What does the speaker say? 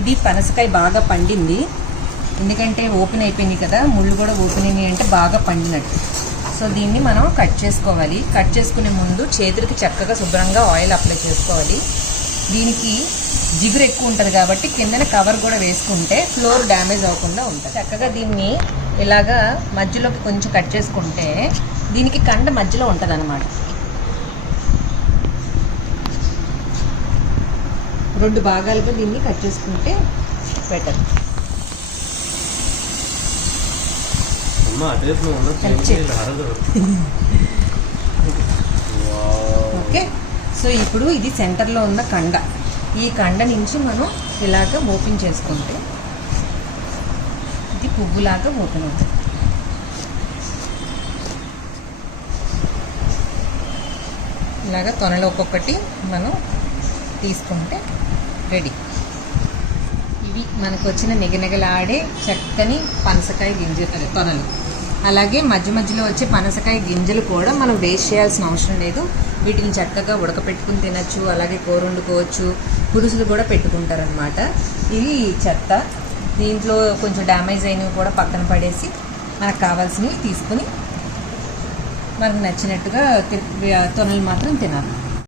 ఇది పనసకాయ బాగా పండింది, ఎందుకంటే ఓపెన్ అయిపోయింది కదా, ముళ్ళు కూడా ఓపెన్ అయినాయి అంటే బాగా పండినట్టు. సో దీన్ని మనం కట్ చేసుకోవాలి. కట్ చేసుకునే ముందు చేతులకి చక్కగా శుభ్రంగా ఆయిల్ అప్లై చేసుకోవాలి. దీనికి జిగురు ఎక్కువ ఉంటుంది కాబట్టి కిందన కవర్ కూడా వేసుకుంటే ఫ్లోర్ డ్యామేజ్ అవ్వకుండా ఉంటుంది. చక్కగా దీన్ని ఇలాగా మధ్యలోకి కొంచెం కట్ చేసుకుంటే దీనికి కండ మధ్యలో ఉంటుంది అన్నమాట. 2 భాగాలుగా దీన్ని కట్ చేసుకుంటే బెటర్. ఓకే, సో ఇప్పుడు ఇది సెంటర్లో ఉన్న కండ. ఈ కండ నుంచి మనం ఇలాగ ఓపెన్ చేసుకుంటే ఇది పువ్వులాగా ఓపెన్ అవుతుంది. ఇలాగ తొనలు ఒక్కొక్కటి మనం తీసుకుంటే రెడీ. ఇవి మనకు వచ్చిన నిగనిగలాడే చక్కని పనసకాయ గింజలు తొనలు. అలాగే మధ్య మధ్యలో వచ్చే పనసకాయ గింజలు కూడా మనం వేస్ట్ చేయాల్సిన అవసరం లేదు. వీటిని చక్కగా ఉడకపెట్టుకుని తినచ్చు, అలాగే కూర వండుకోవచ్చు, పులుసులు కూడా పెట్టుకుంటారనమాట. ఇది చెత్త, దీంట్లో కొంచెం డ్యామేజ్ అయినవి కూడా పక్కన పడేసి మనకు కావాల్సినవి తీసుకుని మనకు నచ్చినట్టుగా తొనలు మాత్రం తినాలి.